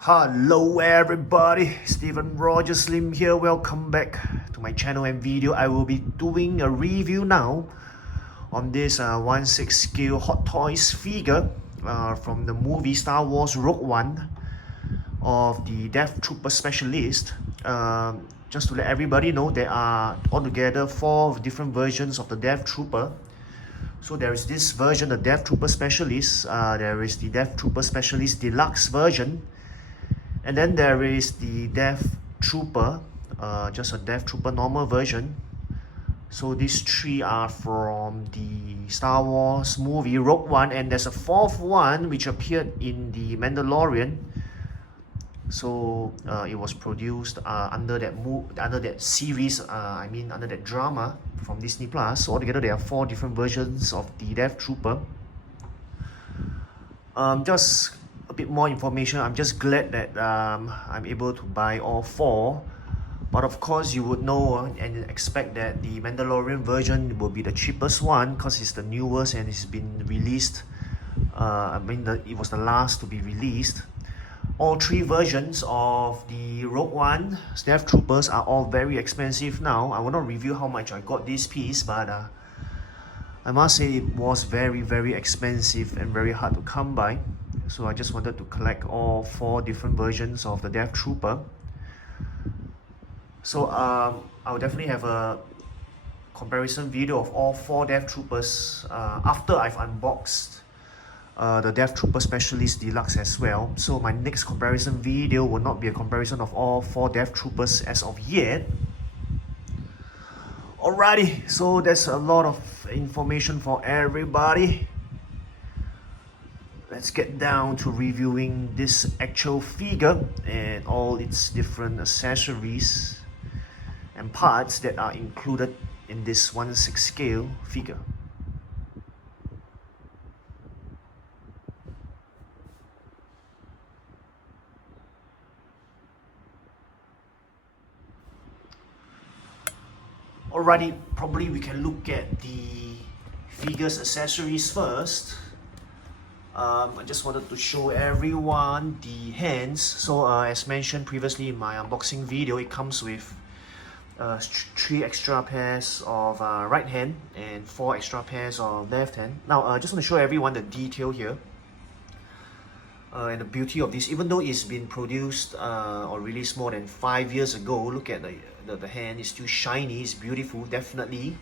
Hello everybody, Stephen Roger Slim here. Welcome back to my channel and video. I will be doing a review now on this 1/6 scale Hot Toys figure from the movie Star Wars Rogue One of the Death Trooper Specialist. Just to let everybody know, there are altogether 4 different versions of the Death Trooper. So there is this version, the Death Trooper Specialist. There is the Death Trooper Specialist Deluxe version. And then there is the Death Trooper, just a Death Trooper normal version. So these 3 are from the Star Wars movie Rogue One, and there's a 4th one which appeared in the Mandalorian. So it was produced under that series, under that drama from Disney Plus. So altogether there are 4 different versions of the Death Trooper. Just a bit more information. I'm just glad that I'm able to buy all 4. But of course you would know and expect that the Mandalorian version will be the cheapest one because it's the newest and it's been released. It was the last to be released. All 3 versions of the Rogue One Death Troopers are all very expensive now. I will not review how much I got this piece, but I must say it was very expensive and very hard to come by. So I just wanted to collect all 4 different versions of the Death Trooper. So I'll definitely have a comparison video of all 4 Death Troopers after I've unboxed the Death Trooper Specialist Deluxe as well. So my next comparison video will not be a comparison of all 4 Death Troopers as of yet. Alrighty, so that's a lot of information for everybody. Let's get down to reviewing this actual figure and all its different accessories and parts that are included in this 1/6 scale figure. Alrighty, probably we can look at the figure's accessories first. I just wanted to show everyone the hands. So as mentioned previously in my unboxing video, it comes with 3 extra pairs of right hand and 4 extra pairs of left hand. Now I just want to show everyone the detail here and the beauty of this. Even though it's been produced or released more than 5 years ago, look at the hand. It's still shiny, it's beautiful, definitely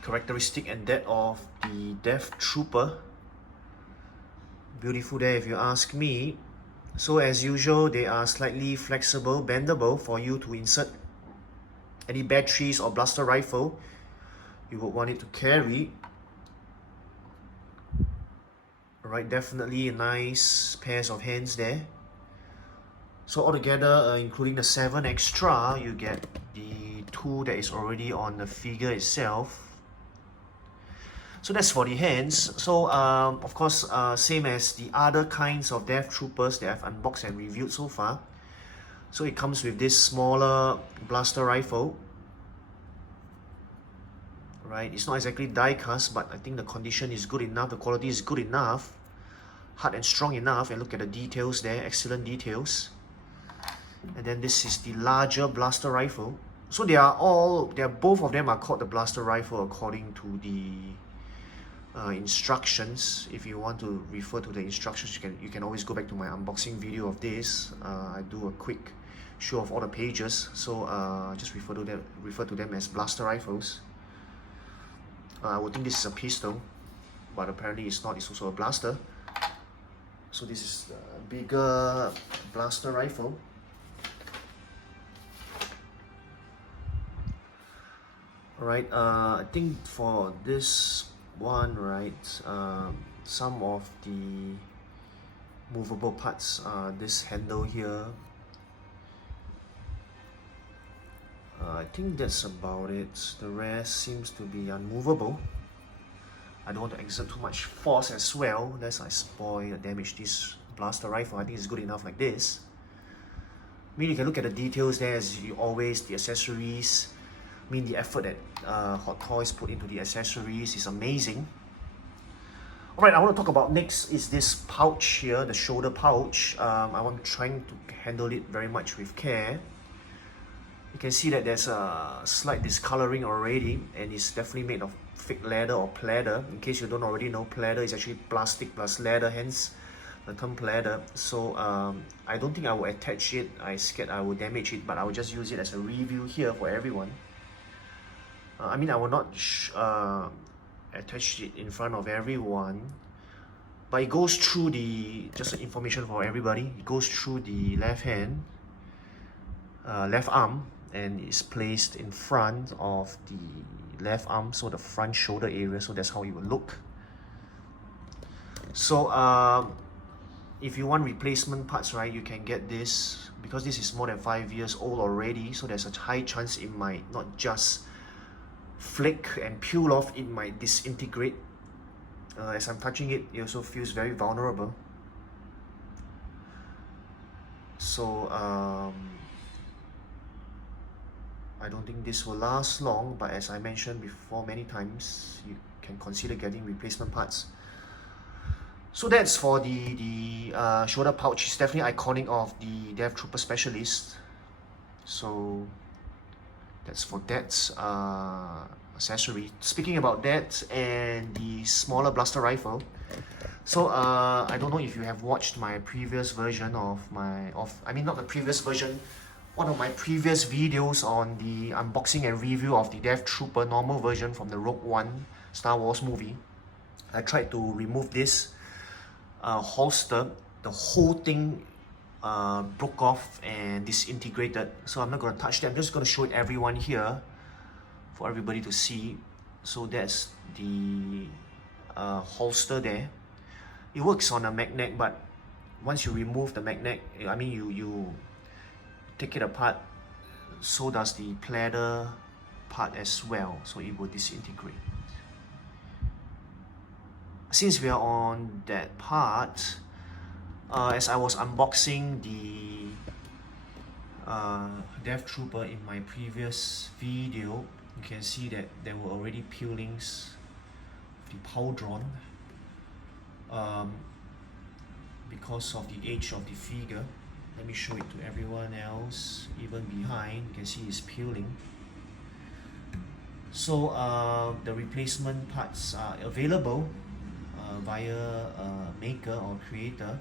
characteristic and that of the Death Trooper. Beautiful there if you ask me. So as usual, they are slightly flexible, bendable for you to insert any batteries or blaster rifle you would want it to carry. Alright, definitely a nice pairs of hands there. So altogether, including the 7 extra, you get the 2 that is already on the figure itself. So that's for the hands. So of course, same as the other kinds of Death Troopers that I've unboxed and reviewed so far. So it comes with this smaller blaster rifle. Right, it's not exactly die-cast, but I think the condition is good enough, the quality is good enough, hard and strong enough, and look at the details there, excellent details. And then this is the larger blaster rifle. So both of them are called the blaster rifle according to the instructions. If you want to refer to the instructions, you can always go back to my unboxing video of this. I do a quick show of all the pages, so just refer to them as blaster rifles. I would think this is a pistol, but apparently it's not. It's also a blaster. So this is the bigger blaster rifle. Alright, I think for this one, right, some of the movable parts, this handle here, I think that's about it. The rest seems to be unmovable. I don't want to exert too much force as well, lest I spoil or damage this blaster rifle. I think it's good enough like this. I mean, you can look at the details there as you always, the accessories. I mean, the effort that Hot Toys put into the accessories is amazing. Alright, I want to talk about next is this pouch here, the shoulder pouch. I'm trying to handle it very much with care. You can see that there's a slight discoloring already, and it's definitely made of fake leather or pleather. In case you don't already know, pleather is actually plastic plus leather, hence the term pleather. So I don't think I will attach it. I scared I will damage it, but I will just use it as a review here for everyone. I mean, I will not attach it in front of everyone, but it goes through the, just information for everybody, it goes through the left hand, left arm, and is placed in front of the left arm, so the front shoulder area. So that's how it will look. So if you want replacement parts, right, you can get this, because this is more than 5 years old already, so there's a high chance it might not just flake and peel off, it might disintegrate. As I'm touching it, it also feels very vulnerable. So I don't think this will last long, but as I mentioned before many times, you can consider getting replacement parts. So that's for the shoulder pouch. It's definitely iconic of the Death Trooper Specialist. So that's for that accessory. Speaking about that and the smaller blaster rifle, so I don't know if you have watched my previous version of I mean, not the previous version, one of my previous videos on the unboxing and review of the Death Trooper normal version from the Rogue One Star Wars movie. I tried to remove this holster. The whole thing broke off and disintegrated, so I'm not going to touch that. I'm just going to show it everyone here for everybody to see. So that's the holster there. It works on a magnet, but once you remove the magnet, I mean, you take it apart, so does the pleather part as well, so it will disintegrate. Since we are on that part, as I was unboxing the Death Trooper in my previous video, you can see that there were already peelings of the pauldron because of the age of the figure. Let me show it to everyone else. Even behind, you can see it's peeling. So the replacement parts are available via a maker or creator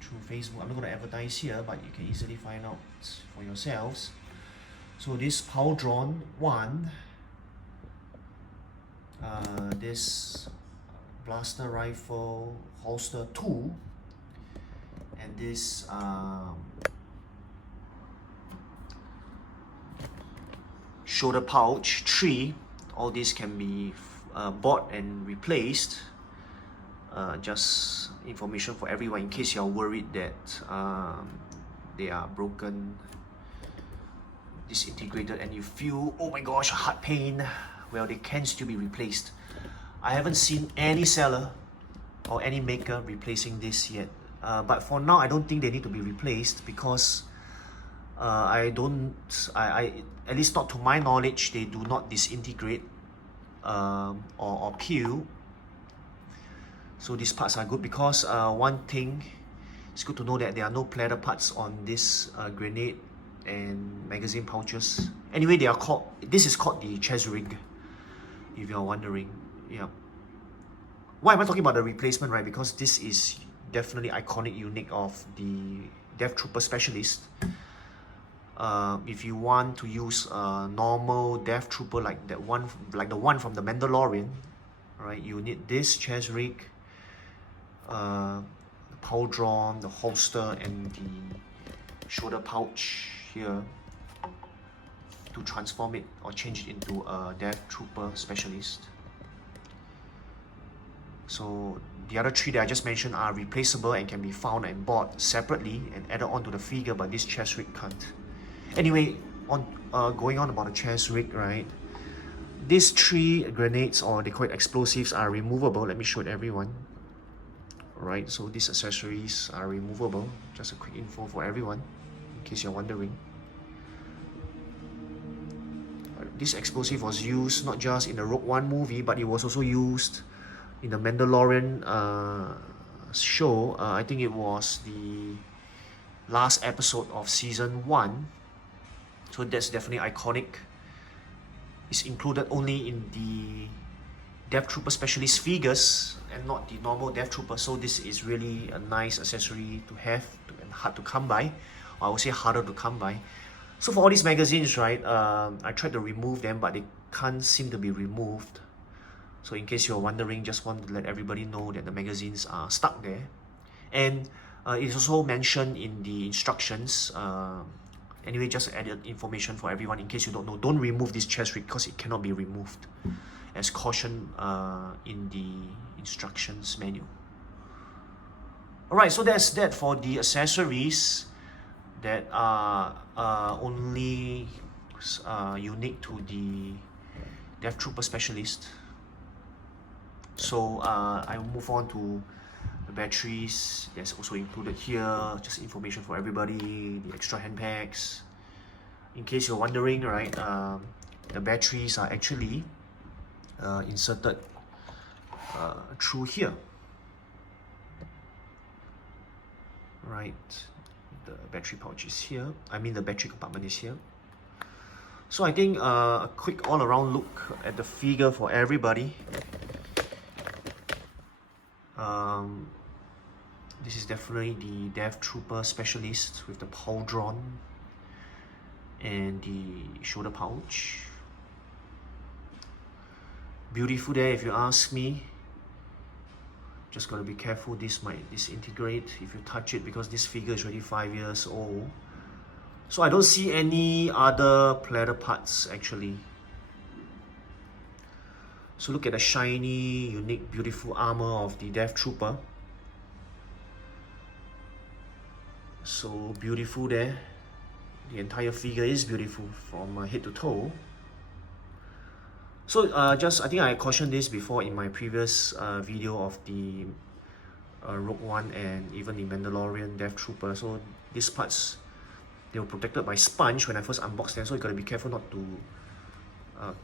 through Facebook. I'm not going to advertise here, but you can easily find out for yourselves. So this pauldron 1, this blaster rifle holster 2, and this shoulder pouch 3, all these can be bought and replaced. Just information for everyone in case you're worried that they are broken, disintegrated, and you feel, oh my gosh, heart pain. Well, they can still be replaced. I haven't seen any seller or any maker replacing this yet, but for now I don't think they need to be replaced, because at least not to my knowledge, they do not disintegrate or peel. So these parts are good, because one thing, it's good to know that there are no pleather parts on this grenade and magazine pouches. Anyway, they are called, this is called the chest rig, if you're wondering. Yeah. Why am I talking about the replacement, right? Because this is definitely iconic, unique of the Death Trooper Specialist. If you want to use a normal Death Trooper like that one, like the one from the Mandalorian, right, you need this chest rig, the pauldron, the holster, and the shoulder pouch here to transform it or change it into a Death Trooper Specialist. So the other 3 that I just mentioned are replaceable and can be found and bought separately and added onto the figure, but this chest rig can't. Anyway, going on about the chest rig, right? These 3 grenades, or they call it explosives, are removable. Let me show it everyone. Right, so these accessories are removable. Just a quick info for everyone, in case you're wondering. This explosive was used not just in the Rogue One movie, but it was also used in the Mandalorian show. I think it was the last episode of season 1. So that's definitely iconic. It's included only in the Death Trooper Specialist figures and not the normal Death Trooper. So this is really a nice accessory to have and hard to come by. Or I would say harder to come by. So for all these magazines, right, I tried to remove them, but they can't seem to be removed. So in case you're wondering, just want to let everybody know that the magazines are stuck there. And it's also mentioned in the instructions. Anyway, just added information for everyone in case you don't know. Don't remove this chest rig because it cannot be removed, as cautioned in the instructions manual. Alright, so that's that for the accessories that are only unique to the Death Trooper Specialist. So I will move on to the batteries. That's also included here, just information for everybody, the extra hand packs. In case you're wondering, right, the batteries are actually inserted through here. Right, the battery pouch is here. I mean the battery compartment is here. So I think a quick all-around look at the figure for everybody. This is definitely the Death Trooper Specialist with the pauldron and the shoulder pouch. Beautiful there if you ask me. Just gotta be careful, this might disintegrate if you touch it because this figure is already 5 years old. So I don't see any other platter parts actually. So look at the shiny, unique, beautiful armor of the Death Trooper. So beautiful there. The entire figure is beautiful from head to toe. So I think I cautioned this before in my previous video of the Rogue One and even the Mandalorian Death Trooper. So these parts, they were protected by sponge when I first unboxed them, so you gotta be careful not to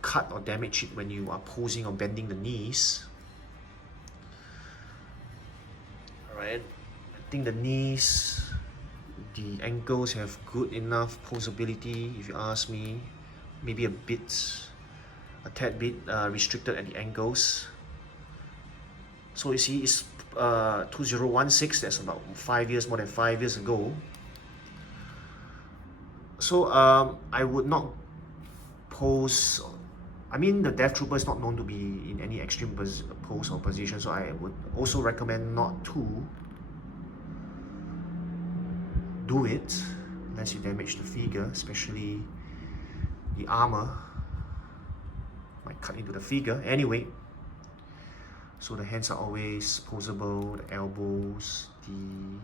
cut or damage it when you are posing or bending the knees. Alright, I think the knees, the ankles have good enough posability if you ask me. Maybe a tad bit restricted at the ankles. So you see it's 2016, that's about 5 years, more than 5 years ago. So I would not pose, I mean the Death Trooper is not known to be in any extreme pose or position, so I would also recommend not to do it unless you damage the figure, especially the armor might cut into the figure. Anyway, so the hands are always posable, the elbows, the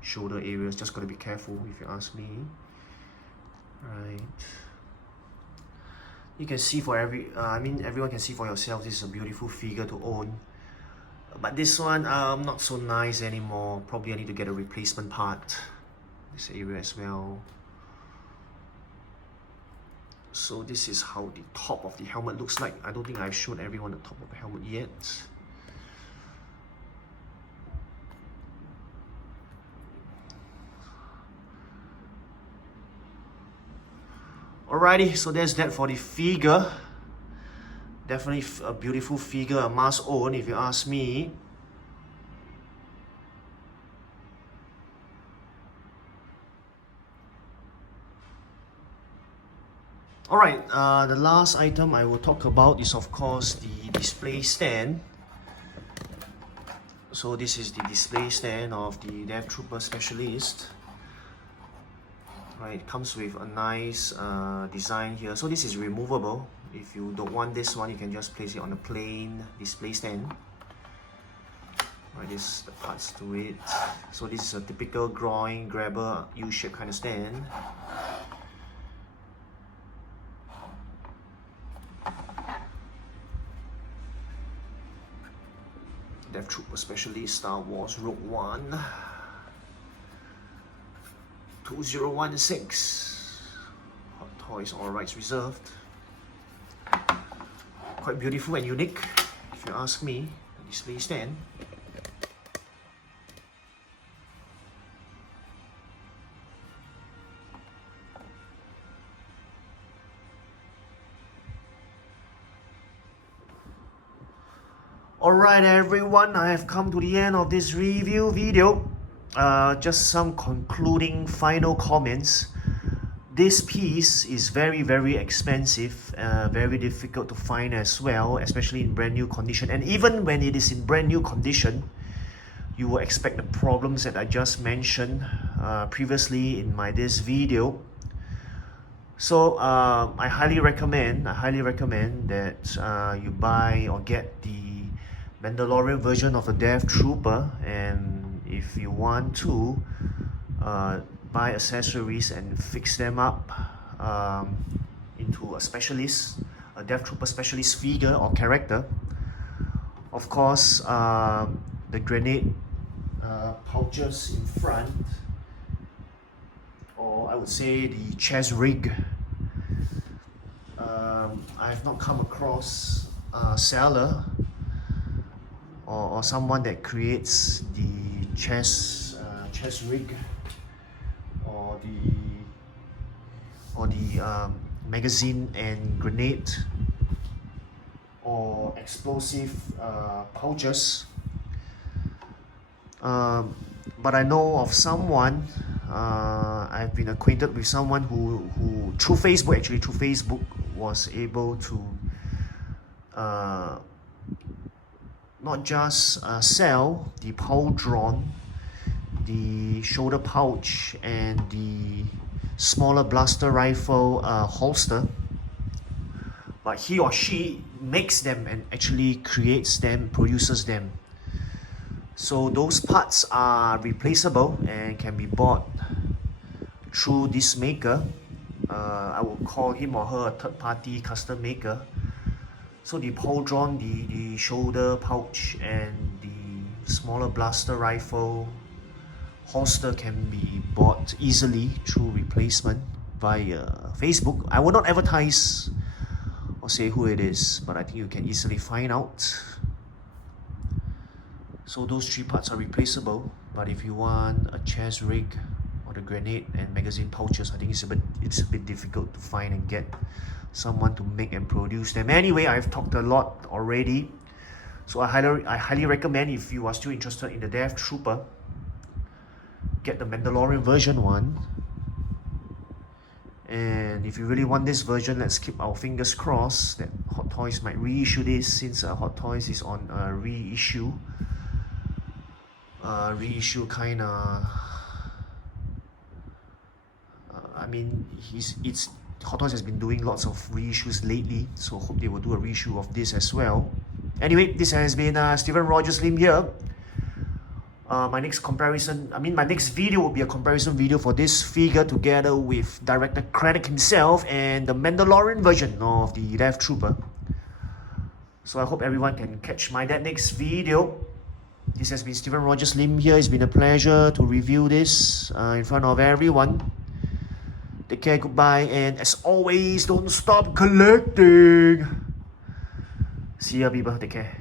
shoulder areas, just gotta be careful if you ask me. Right, you can see for everyone can see for yourself, this is a beautiful figure to own. But this one not so nice anymore. Probably I need to get a replacement part. This area as well. So this is how the top of the helmet looks like. I don't think I've shown everyone the top of the helmet yet. Alrighty, so there's that for the figure. Definitely a beautiful figure, a must own if you ask me. Alright, the last item I will talk about is of course the display stand. So this is the display stand of the Death Trooper Specialist. Right, it comes with a nice design here. So this is removable. If you don't want this one, you can just place it on a plain display stand. Right, this is the parts to it. So this is a typical groin grabber U-shaped kind of stand. Death Trooper Specialist, Star Wars Rogue One 2016. Hot Toys, all rights reserved. Quite beautiful and unique, if you ask me. The display stand. Alright everyone, I have come to the end of this review video. Just some concluding final comments. This piece is very expensive, very difficult to find as well, especially in brand new condition. And even when it is in brand new condition, you will expect the problems that I just mentioned previously in this video. So I highly recommend that you buy or get the Mandalorian version of the Death Trooper, and if you want to buy accessories and fix them up into a specialist, a Death Trooper specialist figure or character. Of course, the grenade pouches in front, or I would say the chest rig. I have not come across a seller or someone that creates the chest rig or the magazine and grenade or explosive pouches. But I know of someone, I've been acquainted with someone who through Facebook was able to not just sell the pauldron, the shoulder pouch, and the smaller blaster rifle holster, but he or she makes them and actually creates them, produces them. So those parts are replaceable and can be bought through this maker. I will call him or her a third-party custom maker. So the pauldron, the shoulder pouch, and the smaller blaster rifle holster can be bought easily through replacement via Facebook. I will not advertise or say who it is, but I think you can easily find out. So those three parts are replaceable, but if you want a chest rig or the grenade and magazine pouches, I think it's a bit difficult to find and get someone to make and produce them. Anyway, I've talked a lot already, so I highly recommend, if you are still interested in the Death Trooper, get the Mandalorian version one. And if you really want this version, let's keep our fingers crossed that Hot Toys might reissue this, since Hot Toys is on a reissue kind of. I mean, Hot Toys has been doing lots of reissues lately, so hope they will do a reissue of this as well. Anyway, this has been Stephen Rogers Lim here. My next video will be a comparison video for this figure together with Director Krennic himself and the Mandalorian version of the Death Trooper. So I hope everyone can catch my next video. This has been Stephen Rogers Lim here. It's been a pleasure to review this in front of everyone. Take care, goodbye, and as always, don't stop collecting. See ya, people. Take care.